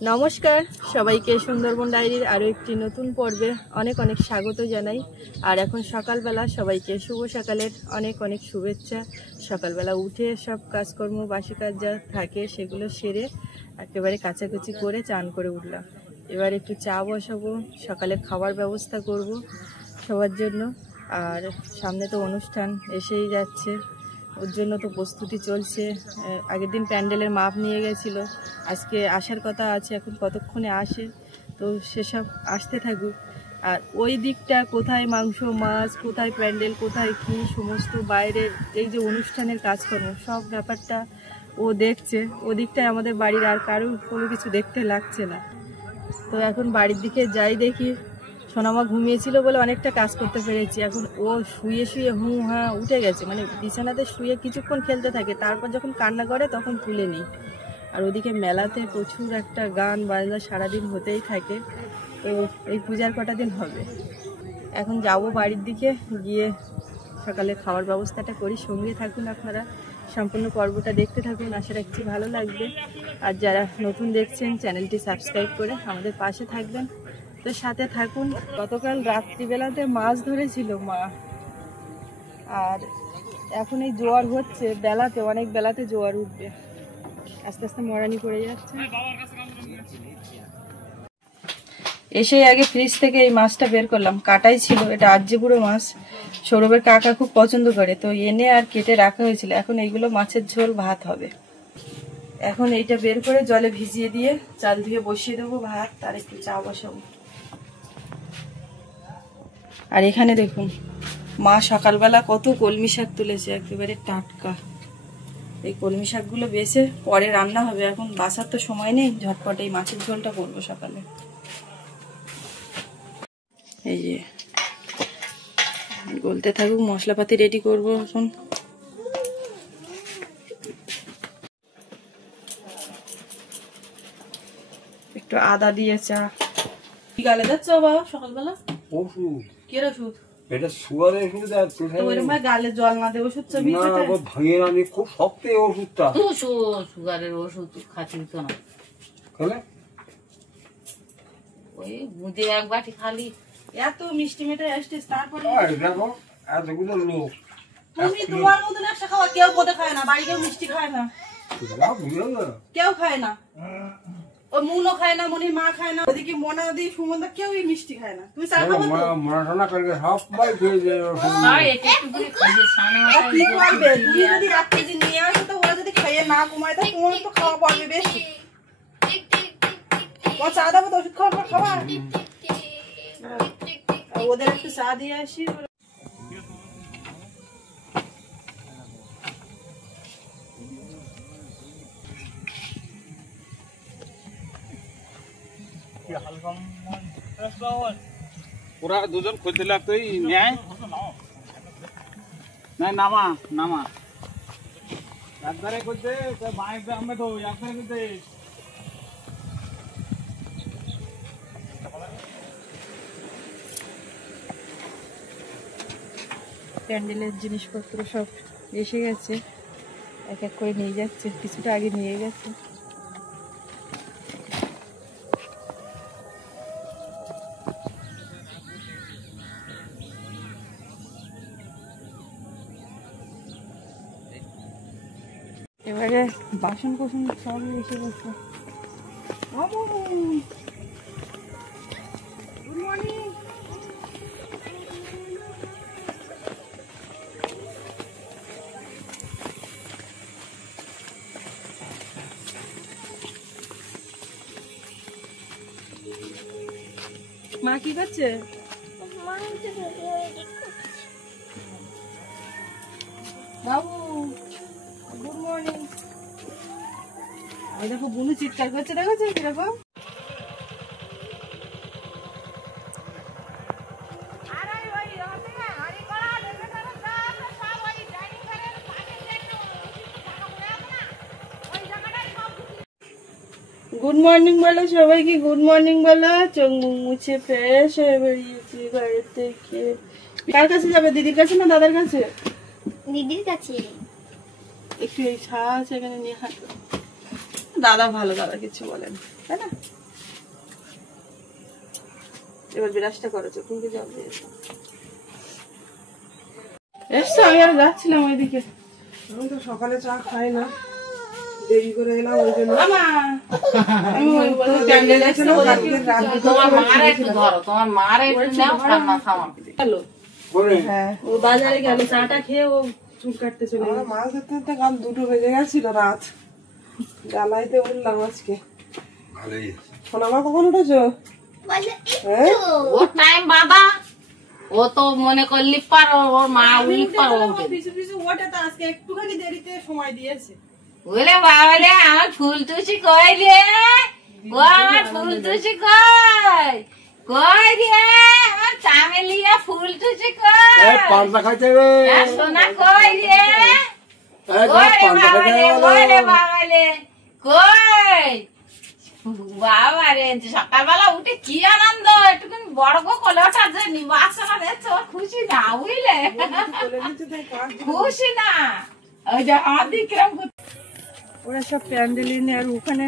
নমস্কার সবাইকে সুন্দরবন ডায়েরির আরও একটি নতুন পর্বে অনেক অনেক স্বাগত জানাই। আর এখন সকালবেলা সবাইকে শুভ সকালের অনেক অনেক শুভেচ্ছা। সকালবেলা উঠে সব কাজকর্ম বাসি কাজ যা থাকে সেগুলো সেরে একেবারে কাচাকুচি করে চান করে উঠলাম। এবার একটু চা বসাবো, সকালে খাবার ব্যবস্থা করব সবার জন্য। আর সামনে তো অনুষ্ঠান এসেই যাচ্ছে, ওর জন্য তো প্রস্তুতি চলছে। আগের দিন প্যান্ডেলের মাপ নিয়ে গেছিলো, আজকে আসার কথা আছে, এখন কতক্ষণে আসে তো সেসব আসতে থাকুক। আর ওই দিকটা কোথায় মাংস মাছ, কোথায় প্যান্ডেল, কোথায় কি সমস্ত বাইরে এই যে অনুষ্ঠানের কাজকর্ম সব ব্যাপারটা ও দেখছে। ওদিকটায় আমাদের বাড়ির আর কারোর কোনো কিছু দেখতে লাগছে না। তো এখন বাড়ির দিকে যাই, দেখি সোনামা ঘুমিয়েছিল বলে অনেকটা কাজ করতে পেরেছি। এখন ও শুয়ে শুয়ে উঠে গেছে, মানে বিছানাতে শুয়ে কিছুক্ষণ খেলতে থাকে, তারপর যখন কান্না করে তখন তুলে নিই। আর ওদিকে মেলাতে প্রচুর একটা গান বাজনা সারাদিন হতেই থাকে। তো এই পূজার কটা দিন হবে, এখন যাব বাড়ির দিকে, গিয়ে সকালে খাওয়ার ব্যবস্থাটা করি। সঙ্গে থাকুন আপনারা, সম্পূর্ণ পর্বটা দেখতে থাকুন, আশা রাখছি ভালো লাগবে। আর যারা নতুন দেখছেন চ্যানেলটি সাবস্ক্রাইব করে আমাদের পাশে থাকবেন, তো সাথে থাকুন। গতকাল রাত্রিবেলাতে মাছ ধরেছিল মা, আর এখন এই জোয়ার হচ্ছে বেলাতে, অনেক বেলাতে জোয়ার উঠবে, আস্তে আস্তে মরানি পড়ে যাচ্ছে। এসেই আগে ফ্রিজ থেকে এই মাছটা বের করলাম, কাটাই ছিল, এটা আর্যপুরো মাছ, সৌরভের কাকা খুব পছন্দ করে, তো এনে আর কেটে রাখা হয়েছিল। এখন এইগুলো মাছের ঝোল ভাত হবে। এখন এইটা বের করে জলে ভিজিয়ে দিয়ে চাল ধুয়ে বসিয়ে দেবো ভাত, আর একটু চা বসাবো। আর এখানে দেখুন মা সকালবেলা কত কলমি শাক তুলেছে, একেবারে টাটকা। এই কলমি শাকগুলো বেছে পরে রান্না হবে, এখন বাসার তো সময় নেই, ঝটপট এই মাছের ঝোলটা করবো সকালে। এই যে গলতে থাকুক, মশলাপাতি রেডি করবো এখন। একটু আদা দিয়ে চা। কি গালে যাচ্ছ বাবা সকালবেলা? ওষুধ। কি ওষুধ? এটা সুগারের ওষুধ। আর প্রেসারের গালে জল না দিয়ে ওষুধ চাবি না, ভাঙিয়ে না, খুব শক্ত এই ওষুধটা। সুগারের ওষুধ খাচ্ছি তো না, খেলে ওই মুদে এক বাটি খালি। এত মিষ্টি মেটাই আসছিস, তারপরে দেখো এতগুলো লোক, তুমি তোমার মতন একটা খাওয়া কেউ বোধে খায় না, বাড়ি কেউ মিষ্টি খায় না, কেউ খায় না। ও মুনও খায় না, মনির মা খায় না, ওদিকে মোনা দি সুমনদা কেউই মিষ্টি খায় না। তুমি চা খাবে? মনাটনা করে সবাই খেয়ে যায়। কি করবে? তুমি যদি 1 কেজি নিয়ে আসো, তো ওরা যদি খেয়ে না কমায়, তো তোমার তো খাওয়া পড়বে বেশি। ও চা দেবো তো, ওষুধ খাওয়ার পর খাবা। ওদের একটু চা দিয়ে আসি। ওরা দুজন খুঁজতে লাগতোই ন্যায় না, নামা নামা একবারে করতে বাইক আমি তো একবারে করতে। প্যান্ডেলের জিনিসপত্র সব এসে গেছে, এক এক করে নিয়ে যাচ্ছে, কিছুটা আগে নিয়ে গেছে। এবারে বাসন কোসন সব এসে গেছে। Good morning. মা কি করছে? বাবু গুড মর্নিং। আমি দেখো বুনু চিৎকার করছে, দেখেছো কিরকম? গুড মর্নিং বলো সবাইকে, গুড মর্নিং বলো। চোখ মুখ মুছে ফ্রেশ হয়ে বেরিয়েছি বাইরে থেকে। কার কাছে যাবে, দিদির কাছে না দাদার কাছে? দিদির কাছে। একটু এই ছা আছে এখানে নিয়ে হাঁটো। দাদা ভালো, দাদা কিছু বলেন, তাই না? এবার বিরাজটা করেছো, কিন্তু জল দিয়েছো। এসছো, আমি আর যাচ্ছিলাম ওইদিকে। আমি তো সকালে চা খাই না, দেরি করে এলাম ওই জন্য। বাজারে গেল, চাটা খেয়ে ও চুল কাটতে চলে গেল। মাছ ধরতে ধরতে কাল 2টো বেজে গেছিল রাত, জ্বালাইতে উঠলাম আজকে। সোনামা কখন উঠেছো? ও টাইম বাবা, ও তো মনে কর লিপার, ওর মা লিপার পিছু পিছু ওঠে, তো আজকে একটুখানি দেরিতে সময় দিয়েছে। বলে বাবালে আমার ফুল তুষি কই রে, ও আমার ফুল তুষি কই কই রে, আমার চামেলিয়া ফুল তুষি কই, পান্তা খাইতে রে, সোনা কই রে, বাবালে কই বাবা রে। সকালবেলা উঠে কি আনন্দ, একটুখানি বড় গো কোলে ওঠার জন্য বাচ্চারা দেখছে, ওর খুশি না বুঝলে, খুশি না। ওই যে আমার দিকরাম ওরা সব প্যান্ডেল এনে আর ওখানে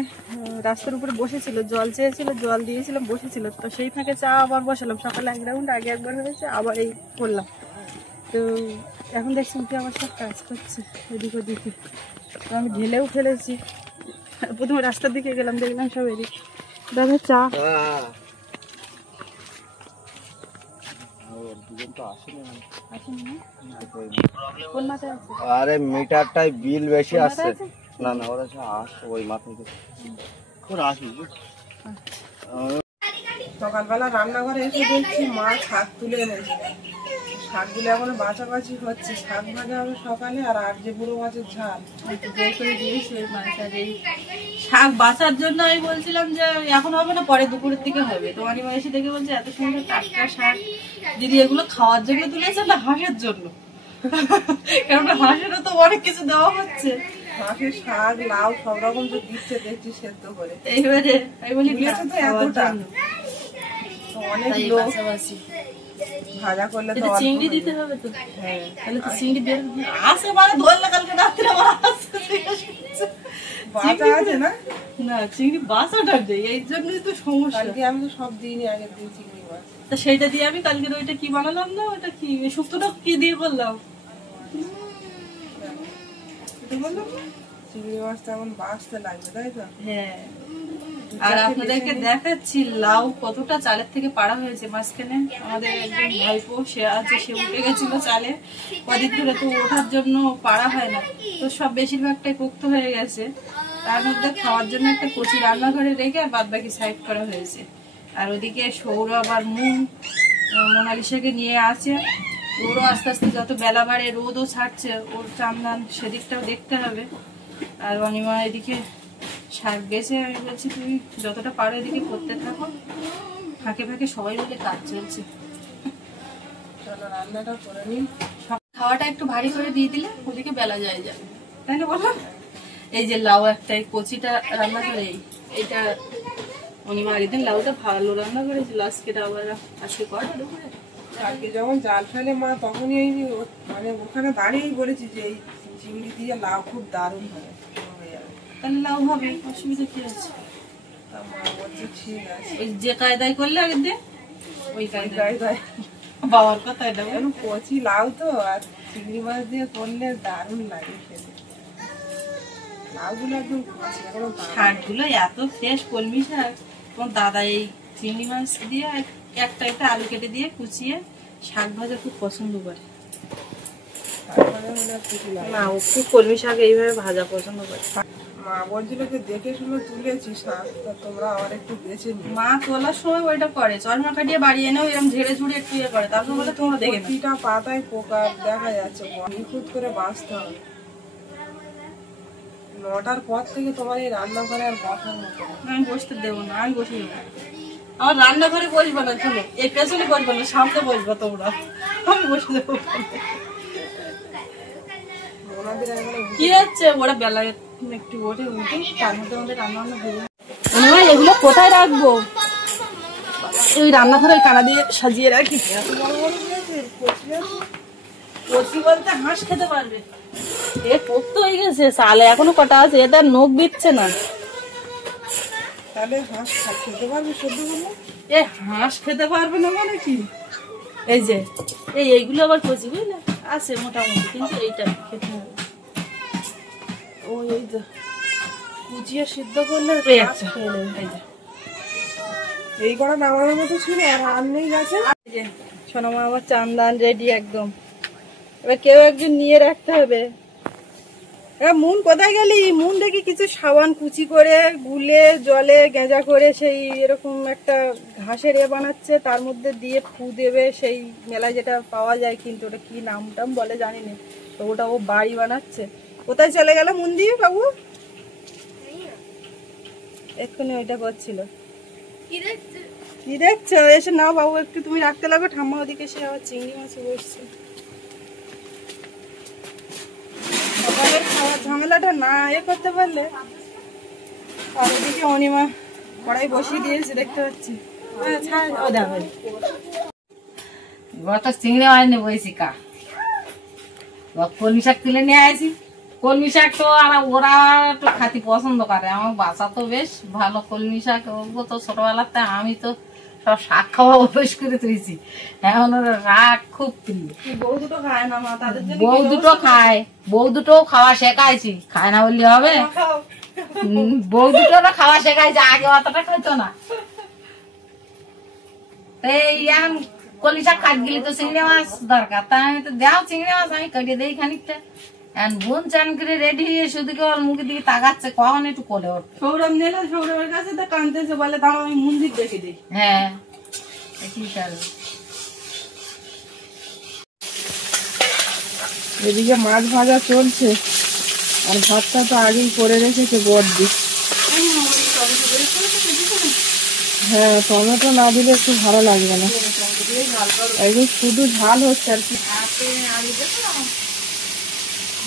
রাস্তার উপরে বসেছিল, জল চেয়েছিল, জল দিয়েছিলাম, বসেছিল। তো সেই ফাঁকে চা আবার বসালাম, সকালে 1 রাউন্ড আগে একবার হয়েছে, আবার এই করলাম। তো এখন দেখছি উঠে আবার সব কাজ করছে এদিক ওদিকে। তো আমি ঢেলেও ফেলেছি। প্রথমে রাস্তার দিকে গেলাম, দেখলাম সব এদিক। দাদা চা। কোন মাথায় আছে? আরে মিটারটাই বিল বেশি আসছে। না না, ওরা আসছে ওই মাথায়, ওরা আসবে। সকালবেলা রান্নাঘরে এসে দেখছি মা শাক তুলে এনেছে, শাকগুলো এখনো বাছাবাছি হচ্ছে। শাক ভাজা হবে সকালে, আর যে বুড়ো মাছের ঝাল বের করে দিয়েছি ওই মাছ। আর এই শাক বাছার জন্য আমি বলছিলাম যে এখন হবে না, পরে দুপুরের দিকে হবে। তো অনিমা এসে দেখে বলছে এত সুন্দর টাটকা শাক দিদি, এগুলো খাওয়ার জন্য তুলেছে না হাঁসের জন্য? কারণ হাঁসেরও তো অনেক কিছু দেওয়া হচ্ছে, মাছের শাক লাউ সব রকম তো দিচ্ছে দেখছি সেদ্ধ করে। এইবারে আমি বলি তো এতটা অনেক লোক ভাজা করলে তো চিংড়ি দিতে হবে। তো হ্যাঁ, তাহলে তো চিংড়ি বের আসে, মানে ধরলে কালকে রাত্রে আমার বাটা আছে না? না, চিংড়ি বাসাটা নেই, এই জন্যই তো সমস্যা। কালকে আমি তো সব দিইনি, আগের দিন চিংড়ি মাছ। তা সেইটা দিয়ে আমি কালকে ওইটা কি বানালাম না, ওটা কি শুক্তোটা কি দিয়ে করলাম? চিংড়ি মাছটা এখন বাঁচতে লাগবে, তাই তো? হ্যাঁ। আর আপনাদেরকে দেখাচ্ছি লাউ কতটা চালের থেকে পাড়া হয়েছে মাঝখানে। আমাদের একজন ভাইপো সে আছে, সে উঠে গেছিল চালে কদিন ধরে, তো ওঠার জন্য পাড়া হয় না, তো সব বেশিরভাগটাই পোক্ত হয়ে গেছে। তার মধ্যে খাওয়ার জন্য একটা কচি রান্নাঘরে রেখে বাদ বাকি সাইড করা হয়েছে। আর ওদিকে সৌরভ আর মোনালিসাকে নিয়ে আছে, ওরও আস্তে আস্তে যত বেলা বাড়ে রোদও ছাড়ছে, ওর চান্দান সেদিকটাও দেখতে হবে। আর অনিমা এদিকে শাক বেছে, আমি বলছি তুমি যতটা পারো এদিকে করতে থাকো, ফাঁকে ফাঁকে সবাই মিলে কাজ চলছে। চলো রান্নাটা করে নিই। খাওয়াটা একটু ভারী করে দিয়ে দিলে ওদিকে বেলা যায় যাবে, তাই না বলো? এই যে লাউ একটা, এই কচিটা রান্না করে, এইটা অনিমা আগের লাউটা ভালো রান্না করেছিল, আজকে আবার আজকে করে দুপুরে। আজকে যখন জাল ফেলে মা, তখনই এই মানে ওখানে দাঁড়িয়েই বলেছি যে এই চিংড়ি দিয়ে লাউ খুব দারুণ হবে, হয়ে যাবে। তাহলে লাউ হবে, অসুবিধা কি আছে? তা মা বলছে ঠিক আছে। ওই যে কায়দায় করলে আগের দিন, ওই কায়দায় গায়ে বাবার কথা এটা কচি লাউ তো, আর চিংড়ি মাছ দিয়ে করলে দারুণ লাগে খেতে। লাউগুলো একদম কচি, এখনো শাকগুলো এত ফ্রেশ, কলমি শাক। তোমার দাদা এই চিংড়ি মাছ দিয়ে একটা একটা আলু কেটে দিয়ে কুচিয়ে শাক ভাজা খুব পছন্দ করে। না, ও খুব কলমি শাক এইভাবে ভাজা পছন্দ করে। মা বলছিল যে দেখে শুনে তুলেছি শাক, তা তোমরা আবার একটু বেছে নিও। মা তোলার সময় ওইটা করে, চরমা কাটিয়ে বাড়ি এনেও এরকম ঝেড়ে ঝুড়ে একটু ইয়ে করে, তারপর বলে তোমরা দেখে না। প্রতিটা পাতায় পোকা দেখা যাচ্ছে, নিখুঁত করে বাঁচতে হবে। 9টার পর থেকে তোমার এই রান্নাঘরে আর বসার মতো না। আমি বসতে দেবো না, আমি বসে দেবো। আমার রান্নাঘরে বসবো না, শুনো, এই পেছনে বসবো না, সামনে বসবো তোমরা, আমি বসে দেবো। ওনাদের এখানে কি হচ্ছে, ওরা বেলা একটু ওঠে, উঠে তার মধ্যে আমাদের রান্না বান্না হয়ে যায়। এগুলো কোথায় রাখবো? ওই রান্নাঘরে কানা দিয়ে সাজিয়ে রাখি। কচি বলতে হাঁস খেতে পারবে, এ পোক্ত হয়ে গেছে, সালে এখনো কটা আছে, এটা নখ দিচ্ছে না। তাহলে হাঁস খেতে পারবে সদ্য বললো? এ হাঁস খেতে পারবে না মানে কি? এই যে এইগুলো আবার কচি বুঝলে আছে মোটামুটি, কিন্তু এইটা খেতে হবে। ও এই যে কুচিয়ে সিদ্ধ করলে এই হাঁস একটা। খেয়ে নেবে। এই যে এই করা নামানোর মতো ছিল আর নেই গেছে। এই যে সোনামা আমার চান্দান রেডি একদম। এবার কেউ একজন নিয়ে রাখতে হবে। মুন কোথায় গেলি? মুন দেখি কিছু সাবান কুচি করে গুলে জলে গেঁজা করে সেই এরকম একটা ঘাসের বানাচ্ছে, তার মধ্যে দিয়ে ফু দেবে, সেই মেলায় যেটা পাওয়া যায়, কিন্তু ওটা কি নাম টাম বলে জানি না। তো ওটা ও বাড়ি বানাচ্ছে। কোথায় চলে গেল মুন দিয়ে বাবু? এক্ষুনি ওইটা করছিল। কি দেখছো? এসে নাও বাবু, একটু তুমি রাখতে লাগো। ঠাম্মা ওদিকে সে আবার চিংড়ি মাছে বসছে। সকালের খাওয়ার ঝামেলাটা না করতে পারলে। আর ওদিকে অনিমা কড়াই বসিয়ে দিয়েছে দেখতে পাচ্ছি। ও দেখো গত চিংড়ি মাছ নিয়ে বসি কা কলমি শাক তুলে নিয়ে আসি। কলমি শাক তো আর ওরা একটু খাতি পছন্দ করে। আমার বাসা তো বেশ ভালো কলমি শাক। ওগুলো তো ছোটবেলাতে আমি তো সব শাক খাওয়া অভ্যেস করে তুইছি। এখন ওরা শাক খুব প্রিয়। বউ দুটো খায় না মা, তাদের জন্য বউ দুটো খায়, বউ দুটো খাওয়া শেখাইছি। খায় না বললে হবে? খাও। বউ দুটো খাওয়া শেখাইছে, আগে অতটা খাইতো না। এই এখন কলমি শাক খাট গেলে তো চিংড়ি মাছ দরকার। তাই আমি তো দাও চিংড়ি মাছ, আমি কেটে দিই খানিকটা। বোন চান করে রেডি হয়ে শুধু কেবল মুখের দিকে তাকাচ্ছে কখন একটু কোলে উঠবে। সৌরভ নিলে সৌরভের কাছে তো কানতেছে, বলে দাম আমি মন্দির দেখে দিই। হ্যাঁ কি করবে? এদিকে মাছ ভাজা চলছে আর ভাতটা তো আগেই করে রেখেছে বড়দি। হ্যাঁ, টমেটো না দিলে একটু ভালো লাগবে না। একদম শুধু ঝাল হচ্ছে আর কি।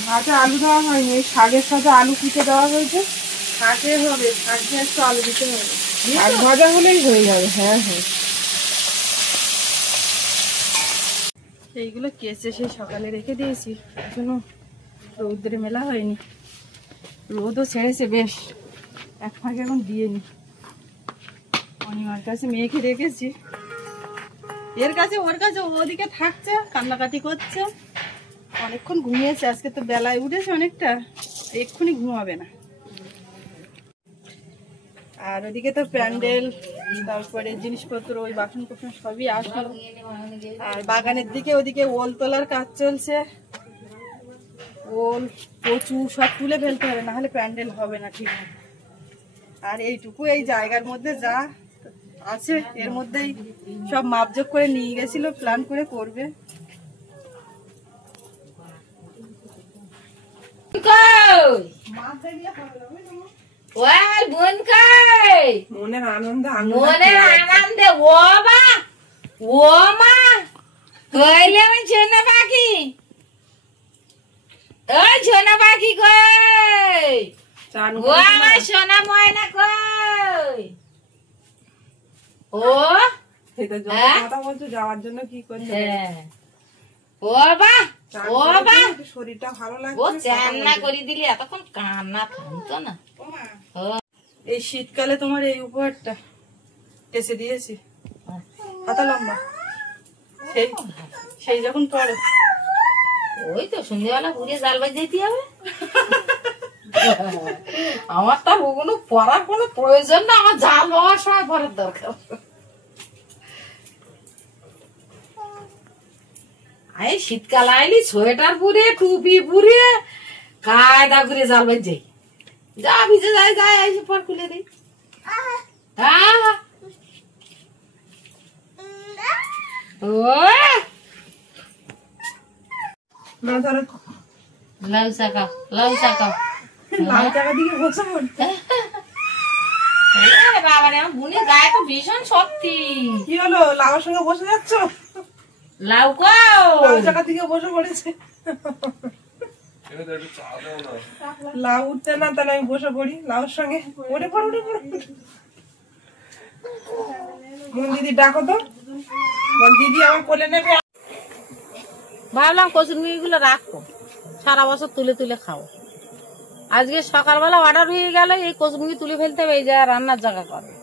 ভাজা আলু দেওয়া হয়নি, এই শাকের সাথে আলু কুচে দেওয়া হয়েছে। শাকে হবে, শাকে একটু আলু দিতে হবে। শাক ভাজা হলেই হয়ে যাবে। হ্যাঁ হ্যাঁ, এইগুলো কেচে সেই সকালে রেখে দিয়েছি, এখনো রৌদ্রে মেলা হয়নি। রোদও ছেড়েছে বেশ, এক ফাঁকে এখন দিয়ে নি। অনিমার কাছে মেয়েকে রেখেছি, এর কাছে ওর কাছে, ওদিকে থাকছে কান্নাকাটি করছে। অনেকক্ষণ ঘুমিয়েছে, আজকে তো বেলায় উঠেছে অনেকটা, এক্ষুনি ঘুমাবে না। আর ওদিকে তো প্যান্ডেল, তারপরে জিনিসপত্র, ওই বাসন কোসন সবই আসলো। আর বাগানের দিকে ওদিকে ওল তোলার কাজ চলছে। ওল, কচু সব তুলে ফেলতে হবে, নাহলে প্যান্ডেল হবে না ঠিক। আর এইটুকু এই জায়গার মধ্যে যা আছে এর মধ্যেই সব মাপজোক করে নিয়ে গেছিল, প্ল্যান করে করবে। মনের আনন্দে মনের আনন্দে ও মা, ও মা কইলে আমি ছোনা পাখি, ওই ছোনা পাখি কই, চান ও আমার সোনা ময়না কই, ও কথা বলছো যাওয়ার জন্য কি করছে? হ্যাঁ ও বা, ও বা শরীরটা ভালো ও লাগছে। চান্না করে দিলি এতক্ষণ কান্না থামতো না। এই শীতকালে তোমার এই উপহারটা এসে দিয়েছি, হাতা লম্বা, সেই সেই যখন পড়ো। ওই তো সন্ধ্যেবেলা ঘুরে জাল বাজ যেতে হবে। আমার তো ওগুলো পড়ার কোনো প্রয়োজন না, আমার জাল হওয়ার সময় পড়ার দরকার। এই শীতকাল আইলি সোয়েটার পরে টুপি পরে কায়দা করে জাল বাজ যাই, যা ভিজে যায় যায় এসে পর খুলে দিই। না ধরো লাউ শাকাও, লাউ শাকাও। লাল জায়গা দিকে বসে পড়তে। বাবা রে, আমার বোনের গায়ে তো ভীষণ শক্তি। কি হলো, লাউর সঙ্গে বসে যাচ্ছ? লাউ কও, লাল জায়গা দিকে বসে পড়েছে। লাউ উঠতে না, তাহলে আমি বসে পড়ি লাউর সঙ্গে। উঠে পড়ো, উঠে পড়ো। মন দিদি ডাকো তো, বল দিদি আমার কোলে নেবে। ভাবলাম কচুর মুড়ি গুলো রাখো, সারা বছর তুলে তুলে খাও। আজকে সকালবেলা অর্ডার হয়ে গেল এই কচুরমুখী তুলে ফেলতে হবে, এই জায়গায় রান্নার জায়গা করবে,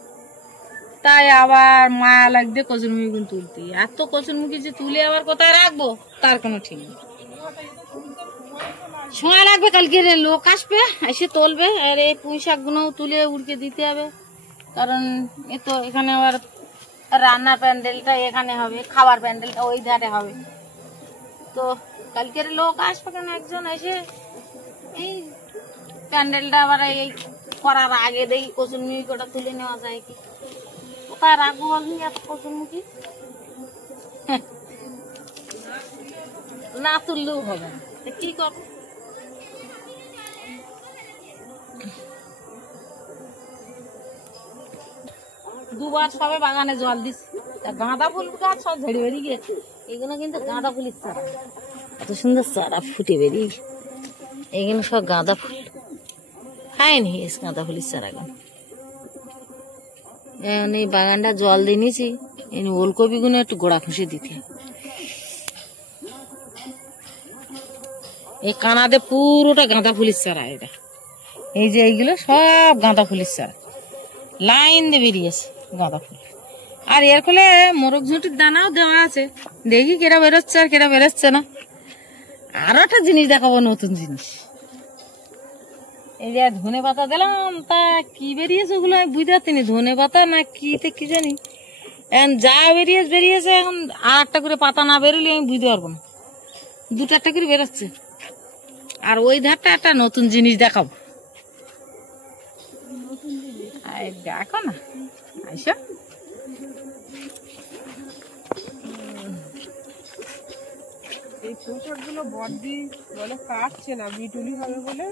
তাই আবার মায়া লাগবে কচুরমুখী গুলো তুলতে। এত কচুরমুখী যে তুলে আবার কোথায় রাখবো তার কোনো ঠিক নেই, সময় লাগবে। কালকে লোক আসবে এসে তুলবে, আর এই পুঁই শাক গুলো তুলে উড়কে দিতে হবে, কারণ এ তো এখানে আবার রান্নার প্যান্ডেলটা এখানে হবে, খাবার প্যান্ডেলটা ওই ধারে হবে। তো কালকের লোক আসবে কেন একজন এসে এই প্যান্ডেলটা আবার এই করার আগে দেখি কচুরমুখী কটা তুলে নেওয়া যায় কি, কোথায় রাখবো বলি এত কচুরমুখী, না তুললেও হবে না, কি করবো। দুবার সবে বাগানে জল দিচ্ছি, গাঁদা ফুল গাছ সব ঝেড়ে বেরিয়ে গিয়েছে, এগুলো কিন্তু গাঁদা ফুলের চারা, এত সুন্দর চারা ফুটে বেরিয়ে, এগুলো সব গাঁদা ফুল, খায়নি গাঁদা ফুলের চারাগুলো। এখন এই বাগানটা জল দিয়ে নিয়েছি, এই ওলকপি গুলো একটু গোড়া খুশি দিতে, এই কানাদে পুরোটা গাঁদা ফুলের চারা, এটা এই যে এইগুলো সব গাঁদা ফুলের চারা, লাইন দিয়ে বেরিয়েছে গাঁদা ফুল। আর এর ফলে মোরগ ঝুঁটির দানাও দেওয়া আছে, দেখি কেরা বেরোচ্ছে আর কেরা বেরোচ্ছে না। আরো একটা জিনিস দেখাবো, নতুন জিনিস, এই যে ধনে পাতা দিলাম, তা কি বেরিয়েছে ওগুলো আমি বুঝতে পারছি, ধনে পাতা না কি জানি, এখন যা বেরিয়েছে, এখন আর একটা করে পাতা না বেরোলে আমি বুঝতে পারবো না, দুটো একটা করে বেরোচ্ছে। আর ওই ধারটা একটা নতুন জিনিস দেখাবো, দেখো না আইসা, এই পোশাক গুলো বড়দি বলে কাটছে না, বিটুলি হবে বলে,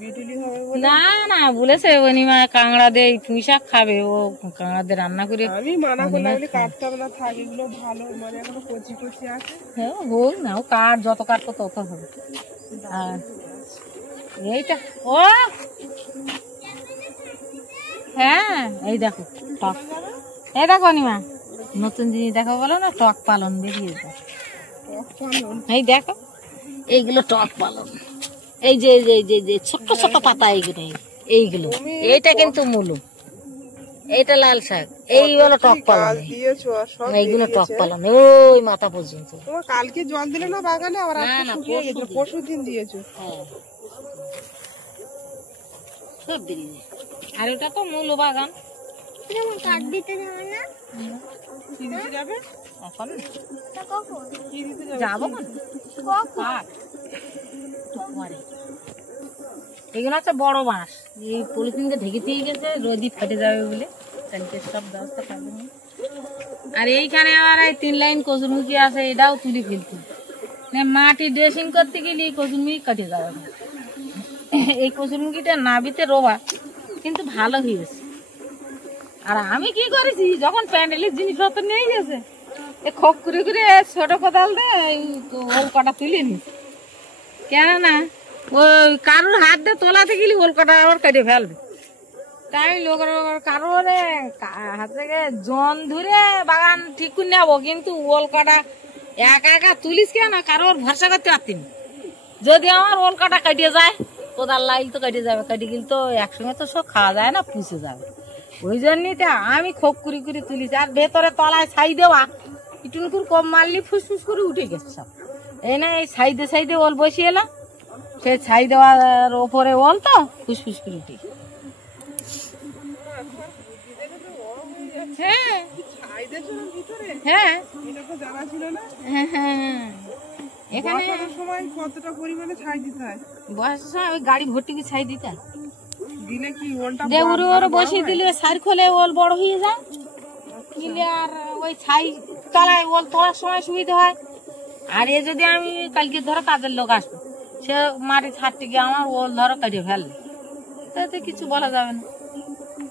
বিটুলি হবে বলে। না না বলেছে অনিমা কাঁকড়া দিয়ে পুঁই শাক খাবে, ও কাঁকড়া দিয়ে রান্না করে। আমি মানা করলাম কাটতে হবে না, থাক, এগুলো ভালো, মানে এখনো কচি কচি আছে। হ্যাঁ হোক না, ও কাঠ যত কাটবো তত হবে। আর এইটা ও হ্যাঁ, এই দেখো টক, এই দেখো অনিমা নতুন জিনিস দেখো, বলো না টক পালন বেরিয়ে যায়, এই দেখো এইগুলো টক পালন, এই যে ছোট্ট ছোট্ট পাতা, এইগুলো এইটা কিন্তু মূলো, এইটা লাল শাক, এই হলো টক পালন, এইগুলো টক পালন ওই মাথা পর্যন্ত। কালকে জল দিলে না বাগানে, আবার পরশু দিন দিয়েছো। সব বেরিয়ে যায়, আর ওটা তো মূলো বাগান, কাঠ দিতে যাবে না, কি দিতে যাবে এখন কি দিতে যাবে? যাবো না, এগুলো হচ্ছে বড় বাঁশ, এই পলিথিনকে ঢেকে দিয়ে গেছে, রোদি ফেটে যাবে বলে কালকে সব ব্যবস্থা করবে। আর এইখানে আবার এই 3 লাইন কচুরমুখী আছে, এটাও তুলে ফেলতে, মাটি ড্রেসিং করতে গেলে কচুরমুখী কেটে যাবে না। এই কচুরমুখীটা নাবিতে রোবা, কিন্তু ভালো হয়েছে। আর আমি কি করেছি, যখন প্যান্ডেলের জিনিসপত্র নিয়ে গেছে, খোপ করে ছোট কোদাল দিয়ে ওল কটা তুলে নি, কেননা ওই কারোর হাত দিয়ে তোলাতে গেলে ওল কটা আবার কেটে ফেলবে, তাই লোকের কারোর হাত থেকে জন ধরে বাগান ঠিক করে নেবো, কিন্তু ওল কাটা একা তুলিস কেন, কারোর ভরসা করতে পারতি না। যদি আমার ওল কাটা কেটে যায়, কোদাল লাইল তো কেটে যাবে, কেটে গেলে তো একসঙ্গে তো সব খাওয়া যায় না, পুষে যাবে। ওই জন্যই তো আমি খোপ করে তুলিস, আর ভেতরে তলায় ছাই দেওয়া, ইটুনকুর কম মারলি ফুসফুস করে উঠে গেছে সব। এই না এই সাইডে ওল বসিয়ে এলাম, সেই ছাই দেওয়ার ওপরে ওল তো ফুসফুস করে উঠে। হ্যাঁ হ্যাঁ হ্যাঁ, এখানে সময় কতটা পরিমাণে ছাই দিতে হয়? বয়সের সময় ওই গাড়ি ভর্তি করে ছাই দিতে দিলে কি ওলটা দেউরে ওরে বসিয়ে দিলে সার খোলে ওল বড় হয়ে যায়, দিলে আর ওই ছাই তলায় ওল তোলার সময় সুবিধা হয়। আর এ যদি আমি কালকে ধরো কাজের লোক আসবে, সে মাটি ছাড়তে গিয়ে আমার ওল ধরো কেটে ফেলবে, তাতে কিছু বলা যাবে না।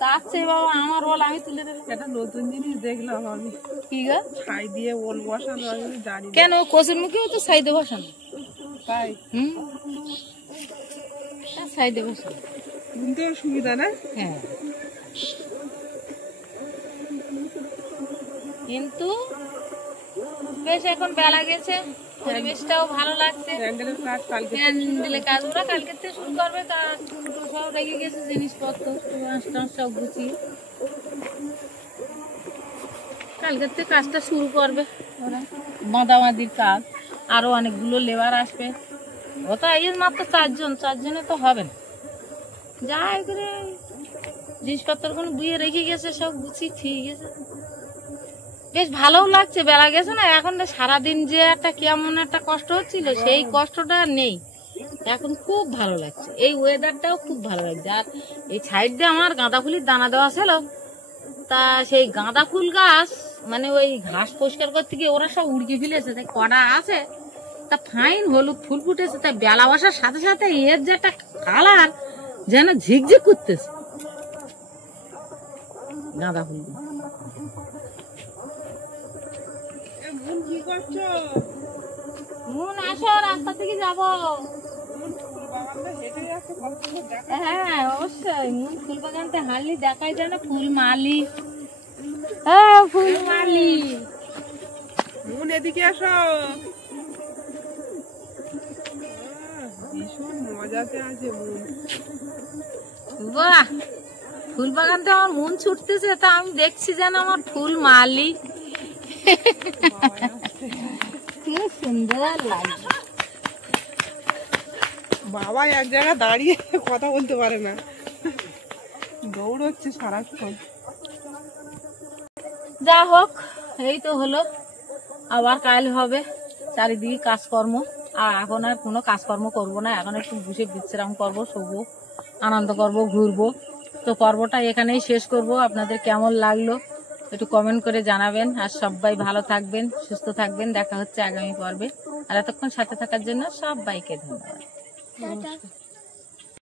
তার চেয়ে বাবা আমার ওল আমি তুলে দেবো। একটা নতুন জিনিস দেখলাম আমি, কি গো ছাই দিয়ে ওল বসানো, আমি জানি না। কেন কচুরমুখীও তো ছাই দিয়ে বসানো? তাই ছাই দিয়ে বসানো, তুলতেও সুবিধা না? হ্যাঁ, কিন্তু বেশ এখন বেলা গেছে, পরিবেশটাও ভালো লাগছে। প্যান্ডেলের কাজ কালকে প্যান্ডেলের কাজ ওরা কালকে থেকে শুরু করবে, কাজ সব রেখে গেছে জিনিসপত্র সব গুছিয়ে কালকের থেকে কাজটা শুরু করবে ওরা, বাঁধাবাঁধির কাজ। আরো অনেকগুলো লেবার আসবে, ও তো এই মাত্র চারজনে তো হবে না। যাই করে জিনিসপত্র কোনো বুয়ে রেখে গেছে, সব গুছিয়ে ঠিক গেছে, বেশ ভালোও লাগছে। বেলা গেছে না, এখন সারাদিন যে একটা কেমন একটা কষ্ট হচ্ছিল সেই কষ্টটা নেই, এখন খুব ভালো লাগছে। এই ওয়েদারটাও খুব ভালো লাগছে। আর এই সাইড দিয়ে আমার গাঁদা ফুলের দানা দেওয়া ছিল, তা সেই গাঁদা ফুল গাছ মানে ওই ঘাস পরিষ্কার করতে গিয়ে ওরা সব উড়িয়ে ফেলেছে, তাই কটা আছে তা ফাইন হলুদ ফুল ফুটেছে, তাই বেলা বসার সাথে সাথে এর যে একটা কালার যেন ঝিকঝিক করতেছে গাঁদা ফুল। কি করছো? মন আসো, রাস্তা থেকে যাবো। হেঁটে যাচ্ছে, কত সুন্দর দেখা। হ্যাঁ অবশ্যই, মন ফুল বাগানতে হারলি দেখাই যায় না, ফুল মালি। হ্যাঁ ফুল মালি, মন এদিকে আসো। ভীষণ মজাতে আছে মন। বাহ ফুল বাগানতে আমার মন ছুটতেছে, তা আমি দেখছি যেন আমার ফুল মালি, কি সুন্দর লাগছে। বাবা এক জায়গায় দাঁড়িয়ে কথা বলতে পারে না, দৌড়চ্ছে সারাক্ষণ। যা হোক, এই তো হলো, আবার কাল হবে চারিদিকে কাজকর্ম। আর এখন আর কোনো কাজকর্ম করব না, এখন একটু বসে বিশ্রাম করবো, শোবো, আনন্দ করব, ঘুরবো। তো পর্বটা এখানেই শেষ করব। আপনাদের কেমন লাগলো একটু কমেন্ট করে জানাবেন। আর সবাই ভালো থাকবেন, সুস্থ থাকবেন, দেখা হচ্ছে আগামী পর্বে। আর এতক্ষণ সাথে থাকার জন্য সবাইকে ধন্যবাদ। টাটা।